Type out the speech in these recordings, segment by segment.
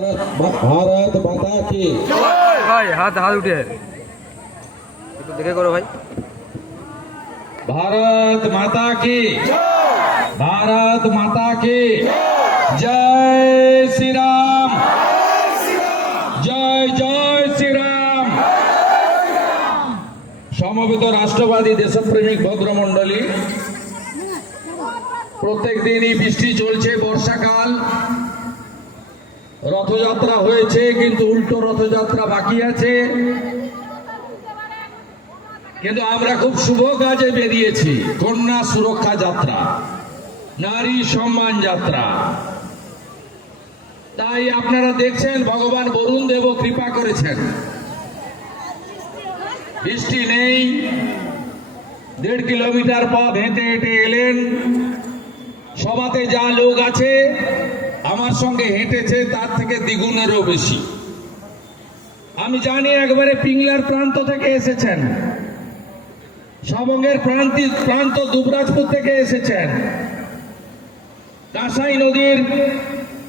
भारत माता की भाई हाथ हाथ उठे तो देखे करो भाई। भारत माता की भारत माता की जय श्री राम जय जय श्री राम। সমবেত রাষ্ট্রবাদী দেশপ্রেমিক ভদ্রমণ্ডলী, প্রত্যেক দিনই বৃষ্টি চলছে, বর্ষাকাল, রথযাত্রা হয়েছে কিন্তু উল্টো রথযাত্রা বাকি আছে। কিন্তু আমরা খুব শুভ কাজে বেরিয়েছি, কন্যা সুরক্ষা যাত্রা, নারী সম্মান যাত্রা। তাই আপনারা দেখছেন ভগবান বরুণ দেব কৃপা করেছেন, বৃষ্টি নেই, 1.5 কিলোমিটার পথ হেঁটে হেঁটে এলেন। সভাতে যা লোক আছে আমার সঙ্গে হেঁটেছে তার থেকে দ্বিগুণেরও বেশি। আমি জানি একবারে পিংলার প্রান্ত থেকে এসেছেন, সবঙ্গের প্রান্ত দুবরাজপুর থেকে এসেছেন, কাঁসাই নদীর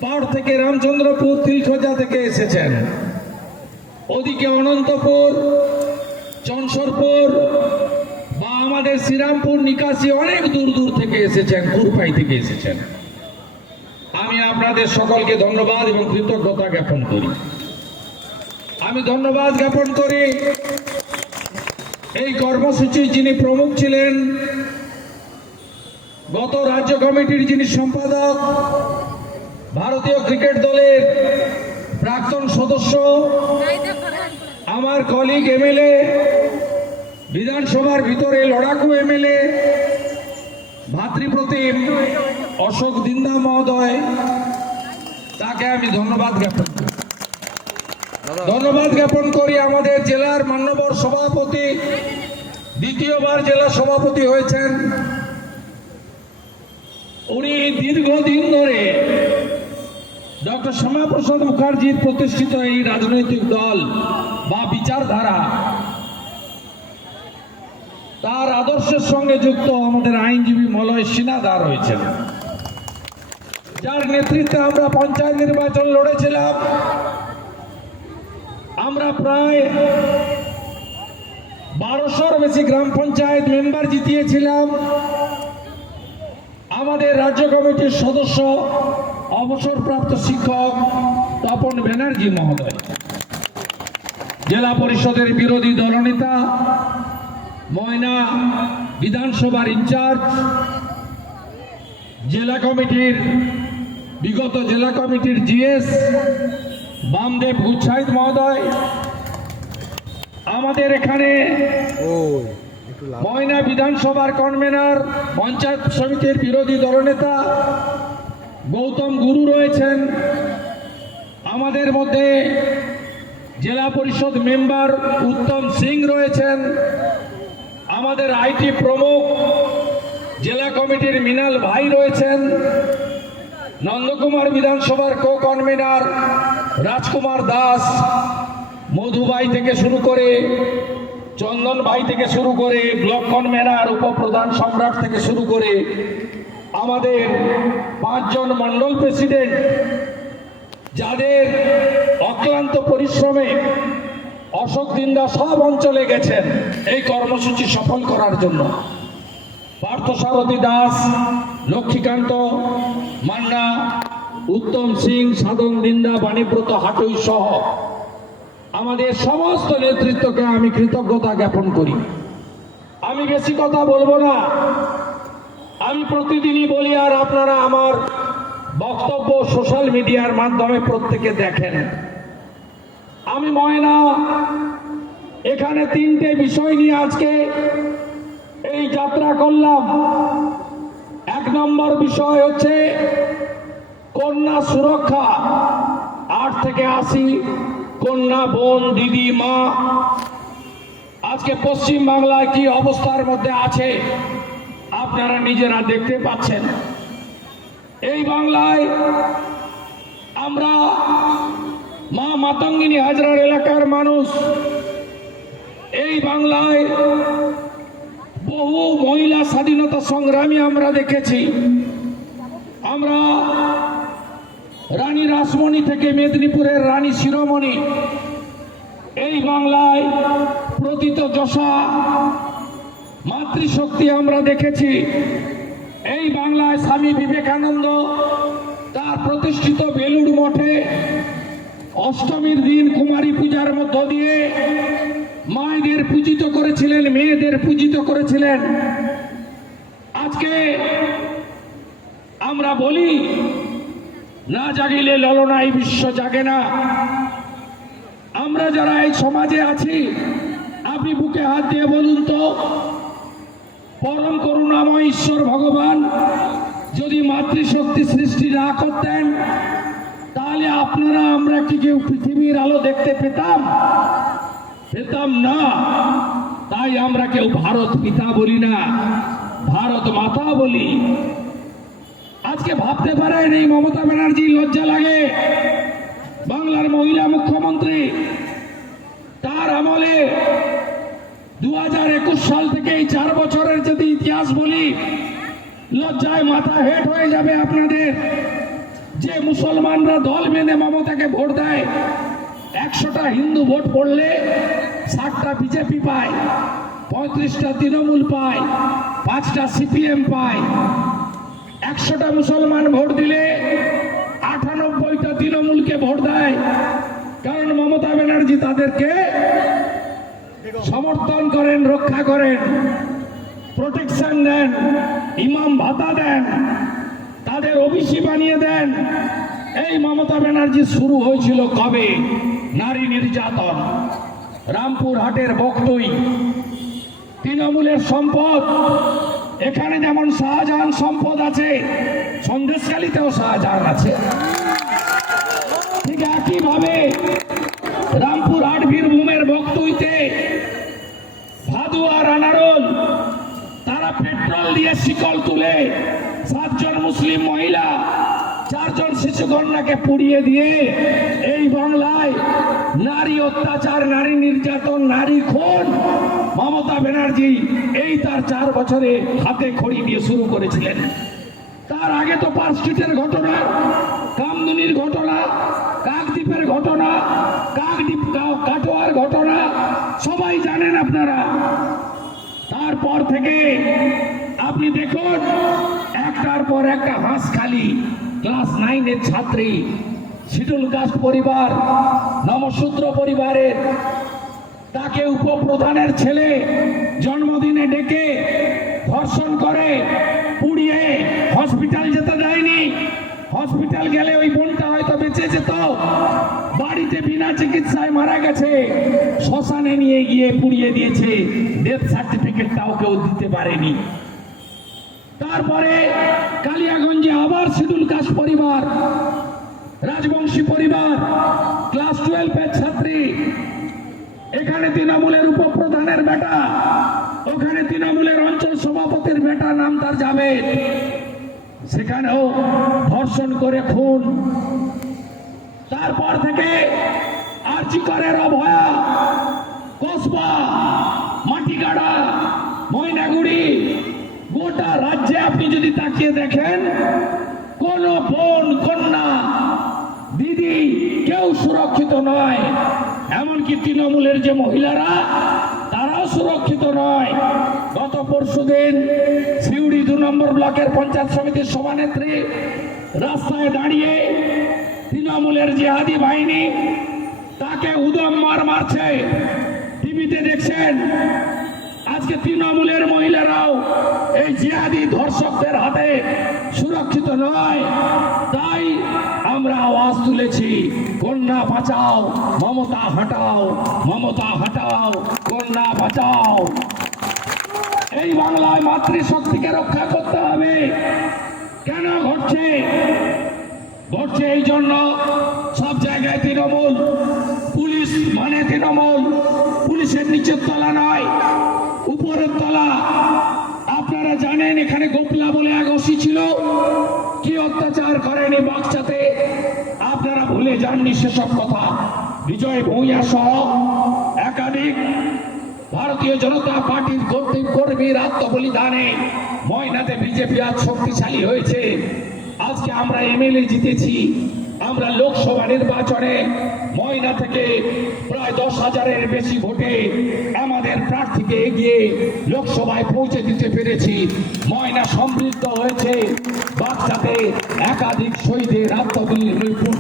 পাড় থেকে রামচন্দ্রপুর তিলখোজা থেকে এসেছেন, ওদিকে অনন্তপুর চনসরপুর বা আমাদের শ্রীরামপুর নিকাশি অনেক দূর দূর থেকে এসেছেন, কুরপাই থেকে এসেছেন। আমি আপনাদের সকলকে ধন্যবাদ এবং কৃতজ্ঞতা জ্ঞাপন করি। আমি ধন্যবাদ জ্ঞাপন করি এই কর্মসূচির যিনি প্রমুখ ছিলেন, গত রাজ্য কমিটির যিনি সম্পাদক, ভারতীয় ক্রিকেট দলের প্রাক্তন সদস্য, আমার কলিগ এমএলএ, বিধানসভার ভিতরে লড়াকু এমএলএ, ভাতৃপ্রতিম অশোক দিন্দা মহোদয়, তাকে আমি ধন্যবাদ জ্ঞাপন করি। ধন্যবাদ জ্ঞাপন করি আমাদের জেলার মান্যবর সভাপতি, দ্বিতীয়বার জেলা সভাপতি হয়েছেন। উনি দীর্ঘদিন ধরে ডক্টর শ্যামাপ্রসাদ মুখার্জির প্রতিষ্ঠিত এই রাজনৈতিক দল বা বিচারধারা, তার আদর্শের সঙ্গে যুক্ত আমাদের আইনজীবী মলয় সিনহা রয়েছেন, যার নেতৃত্বে আমরা পঞ্চায়েত নির্বাচন লড়েছিলাম। আমরা প্রায় 1200-র বেশি গ্রাম পঞ্চায়েত মেম্বার জিতিয়েছিলাম। আমাদের রাজ্য কমিটির সদস্য অবসরপ্রাপ্ত শিক্ষক তপন ব্যানার্জি মহোদয়, জেলা পরিষদের বিরোধী দলনেতা, ময়না বিধানসভার ইনচার্জ, জেলা কমিটির বিগত জেলা কমিটির জিএস বামদেব গুচ্ছাইত মহোদয়, আমাদের এখানে ময়না বিধানসভার কনভেনার, পঞ্চায়েত সমিতির বিরোধী দলনেতা গৌতম গুরু রয়েছেন, আমাদের মধ্যে জেলা পরিষদ মেম্বার উত্তম সিং রয়েছেন, আমাদের আইটি প্রমুখ জেলা কমিটির মিনাল ভাই রয়েছেন, নন্দকুমার বিধানসভার কো কনভেনার রাজকুমার দাস, মধু ভাই থেকে শুরু করে চন্দন ভাই থেকে শুরু করে ব্লক কনভেনার উপপ্রধান সম্রাট থেকে শুরু করে আমাদের 5 জন মন্ডল প্রেসিডেন্ট, যাদের অক্লান্ত পরিশ্রমে অশোক দিন্দা সব অঞ্চলে গেছেন এই কর্মসূচি সফল করার জন্য। পার্থসারথী দাস, লক্ষ্মীকান্ত মান্না, উত্তম সিং, সাধন দিন্দা, বাণীব্রত হাটুই সহ আমাদের সমস্ত নেতৃত্বকে আমি কৃতজ্ঞতা জ্ঞাপন করি। আমি বেশি কথা বলবো না, আমি প্রতিদিনই বলি, আর আপনারা আমার বক্তব্য সোশ্যাল মিডিয়ার মাধ্যমে প্রত্যেকে দেখেন। আমি ময়না এখানে 3টে বিষয় নিয়ে আজকে এই যাত্রা করলাম। 1 নম্বর বিষয় হচ্ছে কন্যা সুরক্ষা। 8 থেকে 80 কন্যা, বোন, দিদি, মা আজকে পশ্চিম বাংলায় কি অবস্থার মধ্যে আছে আপনারা নিজেরা দেখতে পাচ্ছেন। এই বাংলায় আমরা মা মাতঙ্গিনী হাজরার এলাকার মানুষ, এই বাংলায় বহু মহিলা স্বাধীনতা সংগ্রামী আমরা দেখেছি। আমরা রানী রাসমণি থেকে মেদিনীপুরের রানী শিরোমণি, এই বাংলায় প্রতীত যশা মাতৃশক্তি আমরা দেখেছি। এই বাংলায় স্বামী বিবেকানন্দ তার প্রতিষ্ঠিত বেলুড় মঠে অষ্টমীর দিন কুমারী পূজার মধ্য দিয়ে মায়েদের পূজিত করেছিলেন, মেয়েদের পূজিত করেছিলেন। আজকে আমরা বলি, না জাগিলে ললনায় বিশ্ব জাগে না। আমরা যারা এই সমাজে আছি, আপনি বুকে হাত দিয়ে বলুন তো, পরম করুণাময় ঈশ্বর ভগবান যদি মাতৃশক্তি সৃষ্টি না করতেন, তাহলে আপনারা আমরা কি কেউ পৃথিবীর আলো দেখতে পেতাম? পেতাম না। তাই আমরা কেউ ভারত পিতা বলি না, ভারত মাতা বলি। আজকে ভাবতে পারেন এই মমতা ব্যানার্জি লজ্জা লাগে, বাংলার মহিলা মুখ্যমন্ত্রী, তার আমলে 2021 সাল থেকে এই 4 বছরের যদি ইতিহাস বলি, লজ্জায় মাথা হেট হয়ে যাবে আপনাদের। যে মুসলমানরা দল বেঁধে মমতাকে ভোট দেয়, 100টা হিন্দু ভোট পড়লে 60টা বিজেপি পায়, 35টা তৃণমূল পায়, 5টা সিপিএম পায়। 100টা মুসলমান ভোট দিলে 98টা তৃণমূলকে ভোট দেয়, কারণ মমতা ব্যানার্জি তাদেরকে সমর্থন করেন, রক্ষা করেন, প্রোটেকশন দেন, ইমাম ভাতা দেন, তাদের ওবিসি বানিয়ে দেন। এই মমতা ব্যানার্জি শুরু হয়েছিল কবে? নারী নির্যাতন। রামপুর হাটের বকটুই তৃণমূলের সম্পদ। এখানে যেমন শাহজাহান সম্পদ আছে, সন্দেশখালীতেও শাহজাহান আছে। ঠিক একইভাবে রামপুর হাট বীরভূমের বকটুইতে ভাদু আর আনারল, তারা পেট্রোল দিয়ে শিকল তুলে 7 জন মুসলিম মহিলা, 4 জন শিশু কন্যাকে পুড়িয়ে দিয়ে এই বাংলায় নারী অত্যাচার, নারী নির্যাতন, নারী খুন মমতা ব্যানার্জি এই তার 4 বছরে হাতে খড়ি দিয়ে শুরু করেছিলেন। তার আগে তো পার্ক স্ট্রিটের ঘটনা, কামদুনির ঘটনা, কাকদ্বীপের ঘটনা, কাকদ্বীপ কাটোয়ার ঘটনা সবাই জানেন আপনারা। তারপর থেকে আপনি দেখুন, একটার পর একটা হাঁসখালি ক্লাস 9-এর ছাত্রী, শিডিউল কাস্ট পরিবার, নমশূদ্র পরিবারের, তাকে উপপ্রধানের ছেলে জন্মদিনে ডেকে ধর্ষণ করে পুড়িয়ে হসপিটাল যেতে দেয়নি। হসপিটাল গেলে ওই বোনটা হয়তো বেঁচে যেত, বাড়িতে বিনা চিকিৎসায় মারা গেছে, শ্মশানে নিয়ে গিয়ে পুড়িয়ে দিয়েছে, ডেথ সার্টিফিকেটটাও কেউ দিতে পারেনি। তারপরে কালিয়াগঞ্জে আবার শিডিউল কাস্ট পরিবার, রাজবংশী পরিবার, ক্লাস 12-এর ছাত্রী, এখানে তৃণমূলের উপপ্রধানের বেটা, ওখানে তৃণমূলের অঞ্চল সভাপতির বেটা, নাম তার জাভেদ, সেখানেও ধর্ষণ করে খুন। তারপর থেকে আরজিকরের অভয়া, কসবা, মাটিগাড়া, ময়নাগুড়ি, গোটা রাজ্যে আপনি যদি তাকিয়ে দেখেন, কোন বোন, কন্যা, দিদি কেউ সুরক্ষিত নয়। এমনকি তৃণমূলের যে মহিলারা, তারাও সুরক্ষিত নয়। গত পরশুদিন সিউড়ি 2 নম্বর ব্লকের পঞ্চায়েত সমিতির সভানেত্রী রাস্তায় দাঁড়িয়ে তৃণমূলের জিহাদি বাহিনী তাকে উদম মারছে, টিভিতে দেখছেন। আজকে তৃণমূলের মহিলারাও এই জিহাদি ধর্ষকদের হাতে সুরক্ষিত নয়। তাই আমরা আওয়াজ তুলেছি, কন্যা বাঁচাও, মমতা হটাও, মমতা হটাও, কন্যা বাঁচাও। এই বাংলায় মাতৃশক্তিকে রক্ষা করতে হবে। কেন ঘটছে? ঘটছে এই জন্য সব জায়গায় তৃণমূল, পুলিশ মানে তৃণমূল, পুলিশের নিচের তলা নয়, উপরের তলা। আপনারা জানেন এখানে গোপলা বলে এক ওসি ছিল, কি অত্যাচার করেনি বাচ্চাতে, আপনারা ভুলে যাননি সেসব কথা। বিজয় ভূঁইয়া সহ একাধিক ভারতীয় জনতা পার্টির কর্মীর আত্মবলিদানে ময়নাতে বিজেপি আজ শক্তিশালী হয়েছে। আজকে আমরা এমএলএ জিতেছি, আমরা লোকসভা নির্বাচনে ময়না থেকে প্রায় 10,000-এর বেশি ভোটে আমাদের প্রার্থীকে এগিয়ে লোকসভায় পৌঁছে দিতে পেরেছি। ময়না সমৃদ্ধ হয়েছে বাচ্চাতে একাধিক শহীদের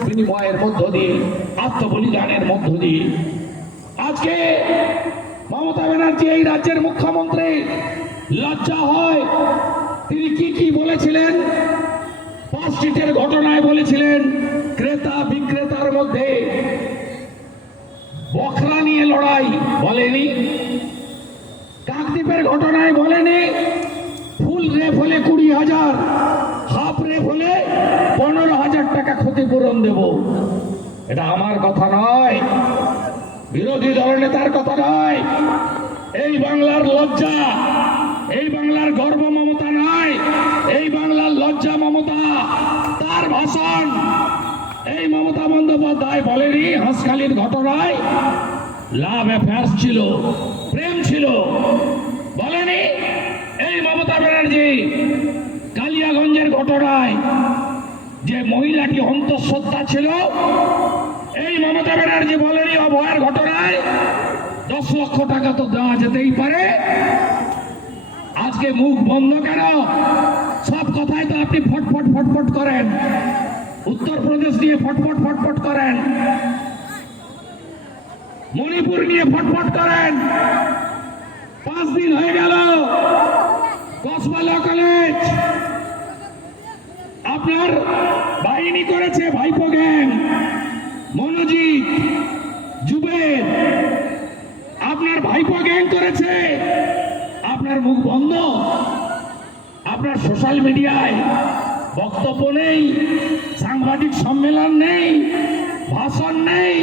বিনিময়ের মধ্য দিয়ে, আত্মবলিদানের মধ্য দিয়ে। আজকে মমতা ব্যানার্জি এই রাজ্যের মুখ্যমন্ত্রী, লজ্জা হয় তিনি কি বলেছিলেন। পার্ক স্ট্রিটের ঘটনায় বলেছিলেন ক্রেতা বিক্রেতার মধ্যে বখরা নিয়ে লড়াই, বলেনি। কাকদ্বীপের ঘটনায় বলেনি ফুল রেপ হলে 20,000, হাফ রেপ হলে 15,000 টাকা ক্ষতিপূরণ দেব। এটা আমার কথা নয়, বিরোধী দলনেতার কথা নয়। এই বাংলার লজ্জা, এই বাংলার গর্ব মমতা নয়, এই বাংলার লজ্জা মমতা। তার ভাষণ এই মমতা বন্দ্যোপাধ্যায় বলেনি হাঁসখালির ঘটনায় লাভ অ্যাফেয়ার্স ছিল, প্রেম ছিল, বলেনি। এই মমতা ব্যানার্জি কালিয়াগঞ্জের ঘটনায় যে মহিলাটি অন্তঃসত্ত্বা ছিল, এই মমতা ব্যানার্জি বলেনি অভয়ের ঘটনায় 10 লক্ষ টাকা তো দেওয়া যেতেই পারে। আজকে মুখ বন্ধ কেন? সব কথাই তো আপনি ফটফট ফটফট করেন, উত্তরপ্রদেশ নিয়ে ফটফট ফটফট করেন, মণিপুর নিয়ে ফটফট করেন। 5 দিন হয়ে গেল কসবা ল কলেজ আপনার বাহিনী করেছে, ভাইপো গ্যাং, মনোজিৎ, জুবের, আপনার ভাইপো গ্যাং করেছে। আপনার মুখ বন্ধ, আপনার সোশ্যাল মিডিয়ায় বক্তব্য নেই, সাংবাদিক সম্মেলন নেই, ভাষণ নেই,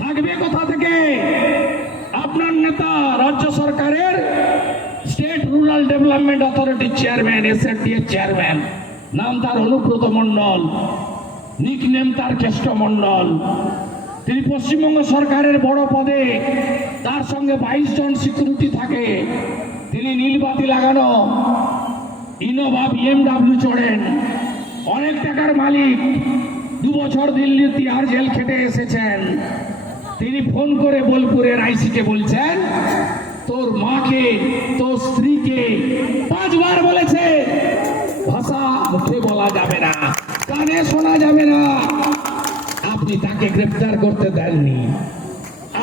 থাকবে কোথা থেকে? আপনার নেতা রাজ্য সরকারের স্টেট রুরাল ডেভেলপমেন্ট অথরিটির চেয়ারম্যান, এসএফডিএর চেয়ারম্যান, নাম তার অনুব্রত মণ্ডল, নিকনেম তার কেষ্ট মণ্ডল। তিনি পশ্চিমবঙ্গ সরকারের বড় পদে, তার সঙ্গে 22 জন সিকিউরিটি থাকে। তিনি নীলবাতি লাগানো ইনোভা BMW চড়েন, অনেক টাকার মালিক, 2 বছর দিল্লির তিহার জেল খেটে এসেছেন। তিনি ফোন করে বোলপুরের আইসিকে বলছেন তোর মাকে, তোর স্ত্রীকে 5 বার বলেছে, ভাষা মুখে বলা যাবে না, কানে শোনা যাবে না, আপনি তাকে গ্রেফতার করতে দেননি।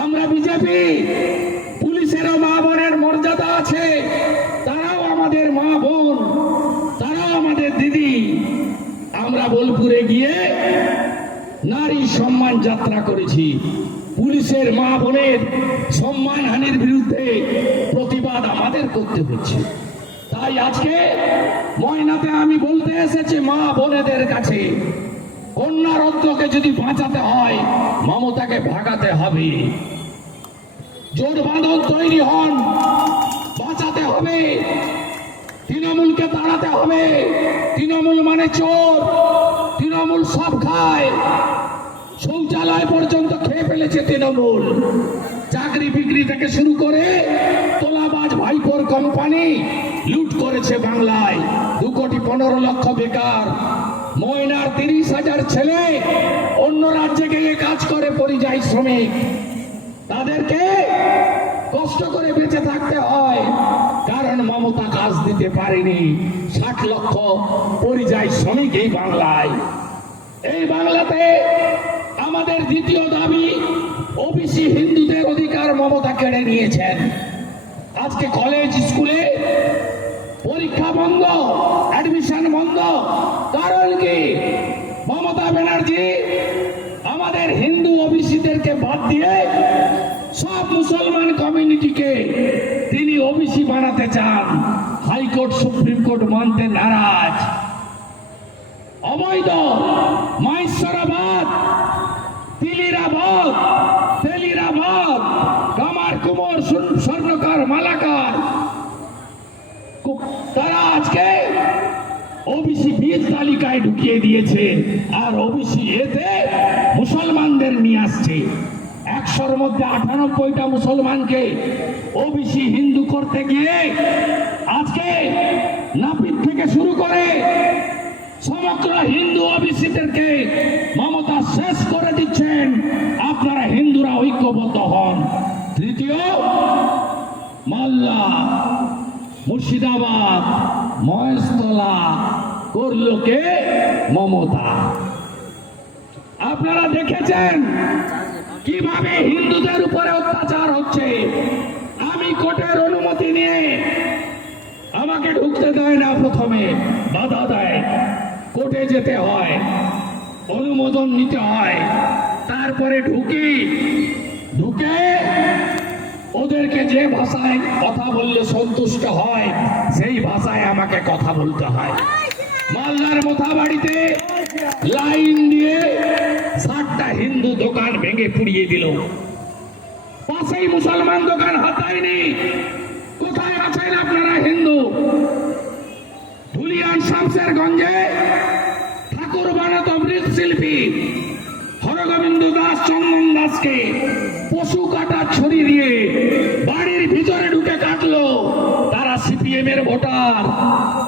আমরা বিজেপি, পুলিশেরও মা বোনের মর্যাদা আছে, তারাও আমাদের মা বোন, তারাও আমাদের দিদি। আমরা বোলপুরে গিয়ে নারী সম্মান যাত্রা করেছি। পুলিশের মা বোনের সম্মানহানির বিরুদ্ধে প্রতিবাদ আমাদের করতে হচ্ছে। তাই আজকে ময়নাতে আমি বলতে এসেছি মা বোনেদের কাছে, কন্যারত্নকে যদি বাঁচাতে হয় মমতাকে ভাগাতে হবে। জোট বাঁধন তৈরি হন, বাঁচাতে হবে, তৃণমূলকে তাড়াতে হবে। তৃণমূল মানে চোর, তৃণমূল সব খায়, শৌচালয় পর্যন্ত খেয়ে ফেলেছে তৃণমূল। চাকরি বিক্রি থেকে শুরু করে তোলাবাজ ভাইপোর কোম্পানি লুট করেছে বাংলায়। 2,15,00,000 বেকার। ময়নার 30,000 ছেলে অন্য রাজ্যে গিয়ে কাজ করে, পরিযায়ী শ্রমিক, তাদেরকে কষ্ট করে বেঁচে থাকতে হয়, কারণ মমতা কাজ দিতে পারেনি। 60 লক্ষ পরিযায়ী শ্রমিক এই বাংলায়। এই বাংলাতে আমাদের দ্বিতীয় দাবি, ওবিসি হিন্দুদের অধিকার মমতা কেড়ে নিয়েছেন। আজকে কলেজ স্কুলে পরীক্ষা বন্ধ, অ্যাডমিশন বন্ধ। কারণ কি? মমতা ব্যানার্জি আমাদের হিন্দু ওবিসিদেরকে বাদ দিয়ে সব মুসলমান কমিউনিটিকে তিনি ওবিসি বানাতে চান। হাইকোর্ট, সুপ্রিম কোর্ট মানতে নারাজ। অবৈধ মাইসরাবাদ, তিলিরাবাদ, তেলিরাবাদ, কামার কুমোর, স্বর্ণকার, মালাকার, তারা আজকে ওবিসি 20 তালিকায় ঢুকিয়ে দিয়েছে, আর ওবিসি এতে মুসলমানদের নিয়ে আসছে। 100-র মধ্যে 98টা মুসলমানকে ওবিসি হিন্দু করতে গিয়ে আজকে নাপিত থেকে শুরু করে সমগ্র হিন্দু ওবিসিদেরকে মমতা শেষ করে দিচ্ছেন। আপনারা হিন্দুরা ঐক্যবদ্ধ হন। তৃতীয়, মালদা, মুর্শিদাবাদ, মহেশতলা করলো কে? মমতা। আপনারা দেখেছেন কিভাবে হিন্দুদের উপরে অত্যাচার হচ্ছে। আমি কোর্টের অনুমতি নিয়ে, আমাকে ঢুকতে দেয় না, প্রথমে বাধা দেয়, কোর্টে যেতে হয়, অনুমোদন নিতে হয়, তারপরে ঢুকে ওদেরকে যে ভাষায় কথা বললে সন্তুষ্ট হয় সেই ভাষায় আমাকে কথা বলতে হয়। মালদার মোথাবাড়িতে লাইন দিয়ে 60টা হিন্দু দোকান ভেঙে পুড়িয়ে দিল। পাশেই মুসলমান দোকান হাতায়নি। কোথায় আছেন আপনারা হিন্দু? ধুলিয়ান শামশেরগঞ্জে ঠাকুর বানাতো মৃৎশিল্পী হরগোবিন্দ দাস, চন্দন দাসকে পশু কাটা ছড়ি দিয়ে বাড়ির ভিতরে ঢুকে কাটলো। তারা সিপিএম এর ভোটার।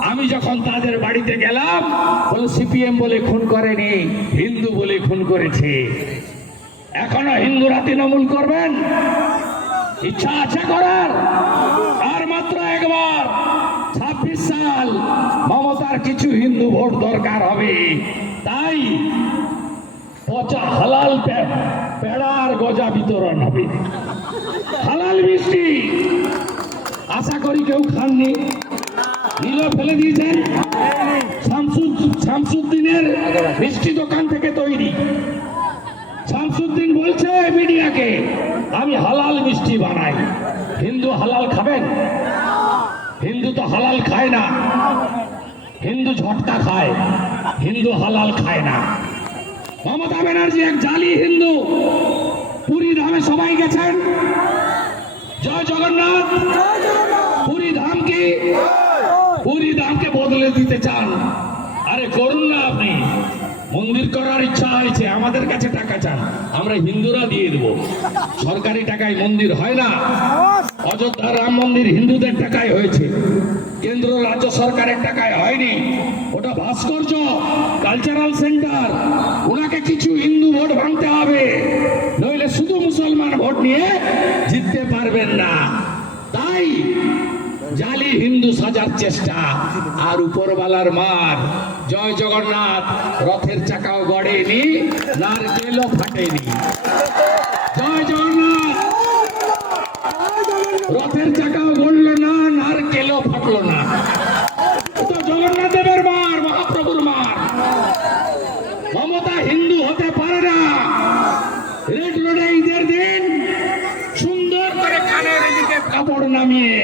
আমি যখন তাদের বাড়িতে গেলাম, বলে সিপিএম বলে খুন করেনি, হিন্দু বলে খুন করেছে। এখনো হিন্দুরা তৃণমূল করবেন? ইচ্ছা আছে করার? আর মাত্র একবার 26 সাল মমতার কিছু হিন্দু ভোট দরকার হবে। তাই পচা হালাল পেড়ার গজা বিতরণ হবে, হালাল মিষ্টি। আশা করি কেউ খাননি, নিল ফেলে দিয়েছেন। শামসুদ্দিনের মিষ্টি দোকান থেকে তৈরি। শামসুদ্দিন বলছে মিডিয়াকে, আমি হালাল মিষ্টি বানাই। হিন্দু হালাল খাবেন? হিন্দু তো হালাল খায় না, হিন্দু ঝটকা খায়, হিন্দু হালাল খায় না। মমতা ব্যানার্জি এক জালি হিন্দু। পুরী ধামে সবাই গেছেন? জয় জগন্নাথ। পুরী ধাম কি? পুরী ধামকে বদলে দিতে চান? আরে করুন না। আপনি মন্দির করার ইচ্ছা হয়েছে, আমাদের কাছে টাকা চান, আমরা হিন্দুরা দিয়ে দেব। সরকারি টাকায় মন্দির হয় না। অযোধ্যা রাম মন্দির হিন্দুদের টাকায় হয়েছে, কেন্দ্র রাজ্য সরকারের টাকায় হয়নি। ওটা ভাস্কর্য, কালচারাল সেন্টার। ওনাকে কিছু হিন্দু ভোট ভাঙতে হবে, নইলে শুধু মুসলমান ভোট নিয়ে জিততে পারবেন না। তাই জালি হিন্দু সাজার চেষ্টা, আর উপরওয়ালার মার। জয় জগন্নাথ। রথের চাকাও গড়েনি, নারকেলও ফাটেনি। জয় জগন্নাথ। রথের চাকাও গড়লো না, নারকেলও ফাটলো না। তো জগন্নাথ দেবের মার, মহাপ্রভুর মার। মমতা হিন্দু হতে পারে না। রেড রোডে ঈদের দিন সুন্দর করে কানের এদিকে কাপড় নামিয়ে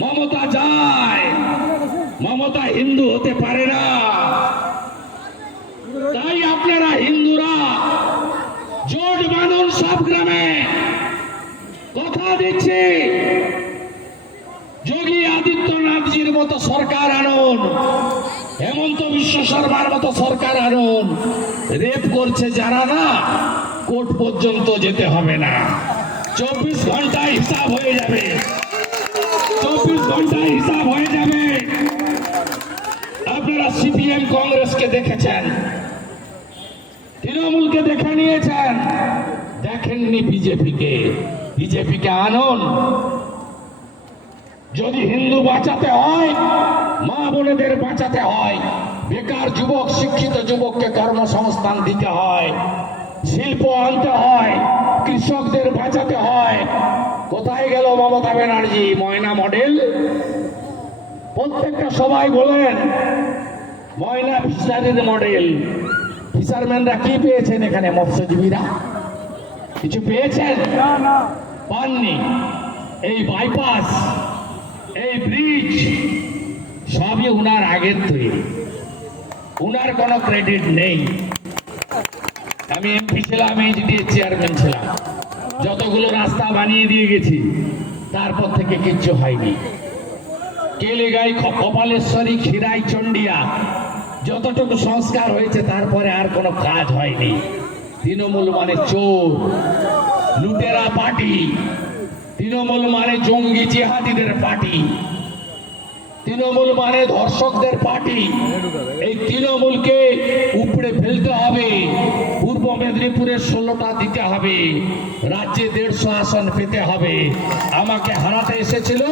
মমতা যায়। মমতা হিন্দু হতে পারে না। তাই আপনারা হিন্দুরা জোট বাঁধুন সব গ্রামে। কথা দিচ্ছি, যোগী আদিত্যনাথজির মতো সরকার আনুন, হেমন্ত বিশ্ব শর্মার মতো সরকার আনুন। রেপ করছে যারা, না কোর্ট পর্যন্ত যেতে হবে না। 24 ঘন্টায় হিসাব হয়ে যাবে। 24 ঘন্টায় হিসাব হয়ে যাবে। আপনারা সিপিএম কংগ্রেসকে দেখেছেন, তৃণমূলকে দেখে নিয়েছেন, দেখেননি বিজেপিকে। বিজেপিকে আনুন। যদি হিন্দু বাঁচাতে হয়, মা বোনেদের বাঁচাতে হয়, বেকার যুবক, শিক্ষিত যুবককে কর্মসংস্থান দিতে হয়, শিল্প আনতে হয়, কৃষকদের বাঁচাতে হয়। কোথায় গেল মমতা ব্যানার্জি? ময়না মডেল। প্রত্যেকটা সবাই বলেন ময়না ফিশারির মডেল। ফিশারম্যানরা কি পেয়েছেন এখানে? মৎস্যজীবীরা কিছু পেয়েছেন? পাননি। এই বাইপাস, এই ব্রিজ সবই উনার আগের তৈরি, উনার কোনো ক্রেডিট নেই। আমি এমপি ছিলাম, এইচডিএ চেয়ারম্যান ছিলাম, যতগুলো রাস্তা বানিয়ে দিয়ে গেছি, তারপর থেকে কিচ্ছু হয়নি। কেলেগাই, কপালেশ্বরী, খিরাই, চন্ডিয়া যতটুকু সংস্কার হয়েছে, তারপরে আর কোনো কাজ হয়নি। তৃণমূল মানে চোর, লুটেরা পার্টি। তৃণমূল মানে জঙ্গি জিহাদিদের পার্টি। তৃণমূল মানে ধর্ষকদের পার্টি। এই তৃণমূলকে উপড়ে ফেলতে হবে। পূর্ব মেদিনীপুরের 16টা দিতে হবে, রাজ্যে 150 আসন পেতে হবে। আমাকে হারাতে এসেছিল,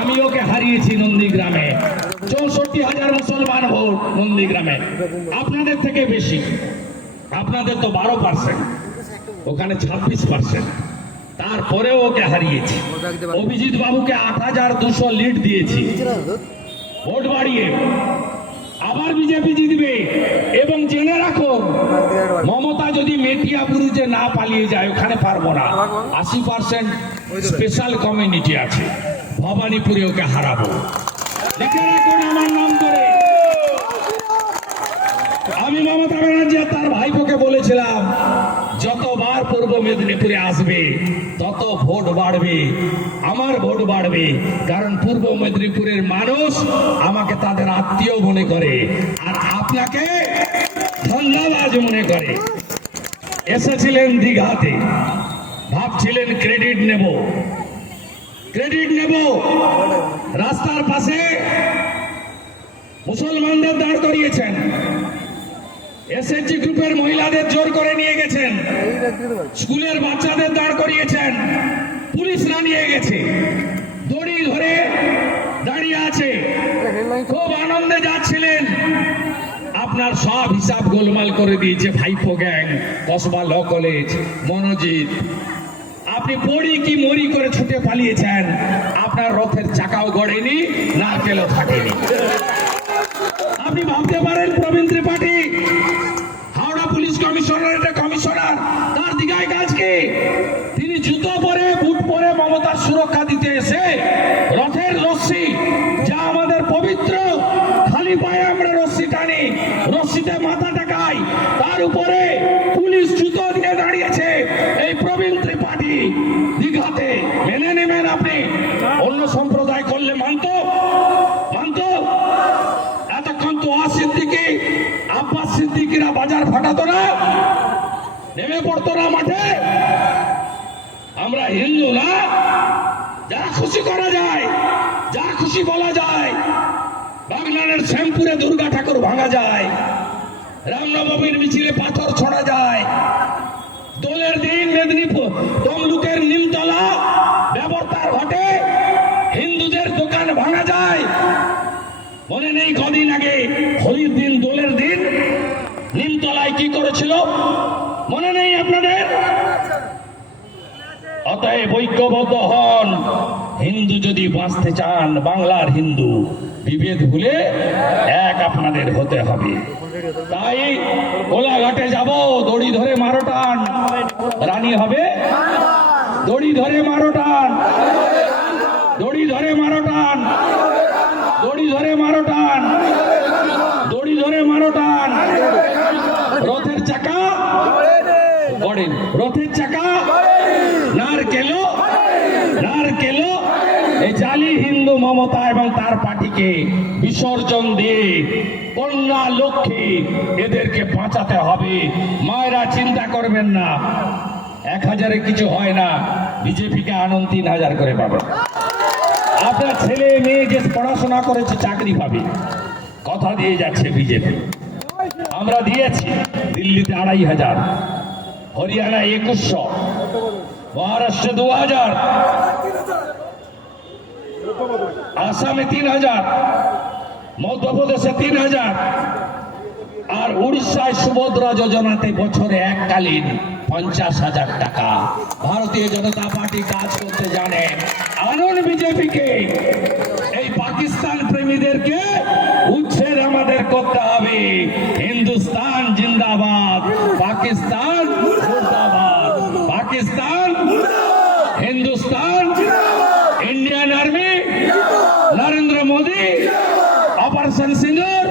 আমি ওকে হারিয়েছি নন্দীগ্রামে। 64,000 মুসলমান ভোট নন্দীগ্রামে, আপনাদের থেকে বেশি। আপনাদের তো 12%, ওখানে 26%। তারপরেও ওকে হারিয়েছি। অভিজিৎ বাবুকে 8,200 লিড দিয়েছি ভোট বাড়িয়ে। আবার বিজেপি জিতবে। এবং জেনে রাখো, মমতা যদি মেটিয়াপুরুতে না পালিয়ে যায়, ওখানে পারবো না। 80% স্পেশাল কমিউনিটি আছে, ভবানীপুরে ওকে হারাবো। লিখে রাখুন আমার নাম করে। আমি মমতা ব্যানার্জি আর তার ভাইপোকে বলেছিলাম, যতবার পূর্ব মেদিনীপুরে আসবে তত ভোট বাড়বে, আমার ভোট বাড়বে। কারণ পূর্ব মেদিনীপুরের মানুষ আমাকে তাদের আত্মীয় মনে করে, আর আপনাকে ধান্দাবাজ মনে করে। এসেছিলেন দীঘাতে, ভাবছিলেন ক্রেডিট নেব, রাস্তার পাশে মুসলমানদের দাঁড় করিয়েছেন, এসএসজি গ্রুপের মহিলাদের জোর করে নিয়ে গেছেন, স্কুলের বাচ্চাদের দাঁড় করিয়েছেন, পুলিশরা নিয়ে গেছে, দড়ি ধরে দাঁড়িয়ে আছে, খুব আনন্দে যাচ্ছিলেন। আপনার সব হিসাব গোলমাল করে দিয়েছে ভাইপো gang, Kasba law college, Monojit. আপনি পড়ি কি মরি করে ছুটে পালিয়েছেন। আপনার রথের চাকাও গড়েনি, নারকেলও ফাটেনি। আপনি ভাবতে পারেন প্রবীণ ত্রিপাঠী হাওড়া পুলিশ কমিশনারেটের কমিশনার, তার দিঘায় কাজ কি? তিনি জুতো পরে বুট পরে মমতার সুরক্ষা দিতে এসে রথের রশ্মি, যা আমাদের পবিত্র, খালি পায়ে আমরা রশ্মি টানি, রশ্মিতে মাথা টেকাই, তার উপরে পুলিশ জুতো দিয়ে দাঁড়িয়েছে। এই প্রবীণ ত্রিপাঠী দীঘাতে মেনে নেবেন আপনি? অন্য সম্প্রদায় করলে মানত? এতক্ষণ তো সিদ্দিকী, আব্বাস সিদ্দিকীরা বাজার ফাটাতো না, নেমে পড়তো না মাঠে? আমরা হিন্দু না, যা খুশি করা যায়, যা খুশি বলা যায়। বাগনানের শ্যামপুরে দুর্গা ঠাকুর ভাঙা যায়, রামনবমীর মিছিলে পাথর ছড়া যায়, দোলের দিন মেদিনীপুর তমলুকের নিমতলা ব্যবতার ঘটে হিন্দুদের দোকান ভাঙা যায়। মনে নেই কদিন আগে হোলির দিন, দোলের দিন নিমতলায় কি করেছিল? মনে নেই আপনাদের? অতএব ঐক্যবদ্ধ হন। হিন্দু যদি বাঁচতে চান, বাংলার হিন্দু, বিভেদ ভুলে এক আপনাদের হতে হবে। তাই কোলাঘাটে যাব, দড়ি ধরে মারো টান, রানী হবে। দড়ি ধরে মারো টান, দড়ি ধরে মারো টান, দড়ি ধরে মারো টান, দড়ি ধরে মারো টান। রথের চাকা গড়েন, রথের চাকা নারকেলো, এই জালি হিন্দু মমতা এবং তার পার্টিকে বিসর্জন দিয়ে কন্যা লক্ষ্মী এদেরকে বাঁচাতে হবে। মায়েরা চিন্তা করবেন না, 1,000-এ কিছু হয় না, বিজেপিকে আনন্দ 3,000 করে পাবে। আপনার ছেলে মেয়ে যে পড়াশোনা করেছে চাকরি পাবে, কথা দিয়ে যাচ্ছে বিজেপি। আমরা দিয়েছি, দিল্লিতে 2,500, হরিয়ানায় 2,100, মহারাষ্ট্রে 2,000, আসামে 3,000, মধ্যপ্রদেশে 3,000, আর উড়িষ্যায় সুভদ্রা যোজনাতে বছরে এককালীন 50,000 টাকা। ভারতীয় জনতা পার্টি কাজ করতে জানে। আনুন বিজেপিকে, এই পাকিস্তান প্রেমীদেরকে উচ্ছেদ আমাদের করতে হবে। হিন্দুস্তান জিন্দাবাদ, পাকিস্তান মুর্দাবাদ। Pakistan, Hindustan, Indian army, Narendra Modi, operation Sindoor,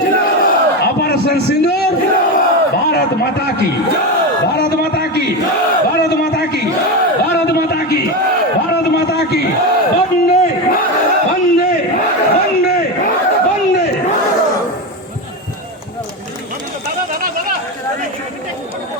operation Sindoor. Bharat माता की, भारत माता की, भारत माता की, भारत माता की, भारत माता की। वंदे वंदे वंदे